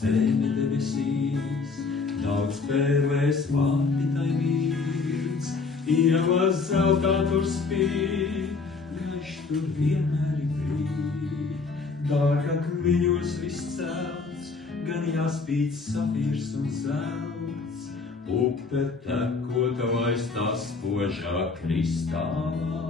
zeme debesīs, daudz pērlēs vārti tai mīts, ielas zeltā tur spīd, gaišs tur vienmēr ir brīd. Dārgakmeņos viss celts, gan jāspīd safīrs un zelts, upe tekota vairs tā spožā kristālā.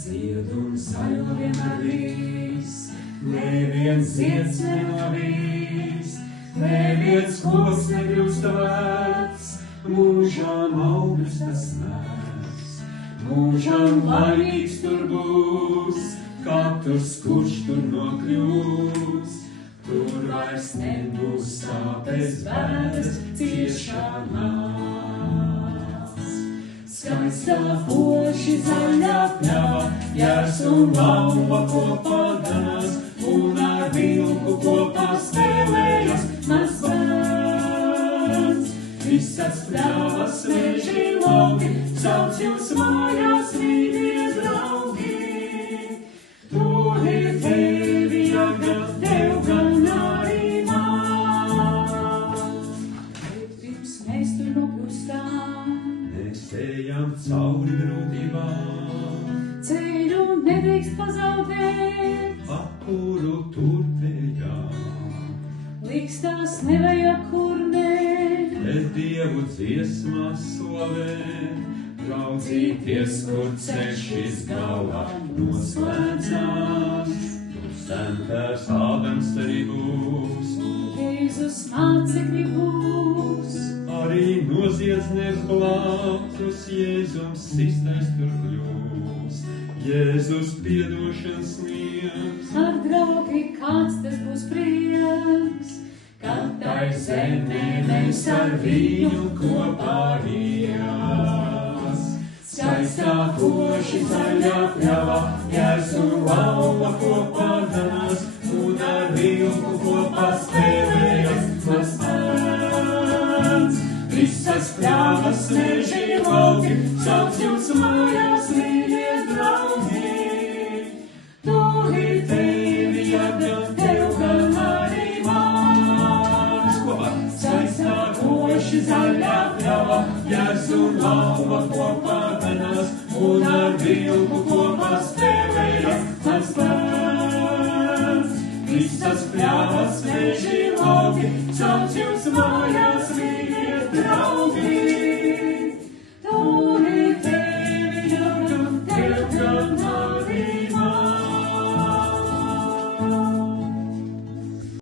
Zied un zaļo vienmēr vīs, neviens zieds nenovīs, neviens koks nekļūsta vecs, mūžām augļus tas nes, mūžām laimīgs tur būs, katrs, kurš tur nokļūs, tur vairs nebūs sāpes, bēdas, ciešanās. Skaistā poši zaļā pļava, jērs un lauva kopā ganās, un ar vilku kopā spēlējas maz bērns. Visas pļavas, meži, lauki, sauc jūs mājās, mīļie draugi. Turi tevi, gan tev, gan arī man. Bet pirms mēs tur nokļūstām, mēs ejam cauri grūtībām. Ceļu nedrīkst pazaudēt, pa kuru turpējām. Likstās nevajag kurnēt, bet Dievu dziesmās slavēt, raudzīties, kur ceļš izgalā noslēdzās. Tur centērs Ādams arī būs, Jēzus mācekļi būs, arī noziedznieks blakus Jēzums sistais tur kļūs. Jēzus piedošanas sniegs, ar draugi kāds tas būs prieks, kad tai zemē mēs ar viņu kopā ies. Skaistā poši zaļā pļava, jērs un lauva kopā ganās, un ar vilku kopā spēlējas maz bērns. Visas pļavas, meži, lauki, sauc jūs mājās, mīļie draugi. Turi tevi, gan tev, gan arī man. Skaistā poši zaļā pļava, jērs un lauva kopā ganās, un ar vilku kopā spēlējas.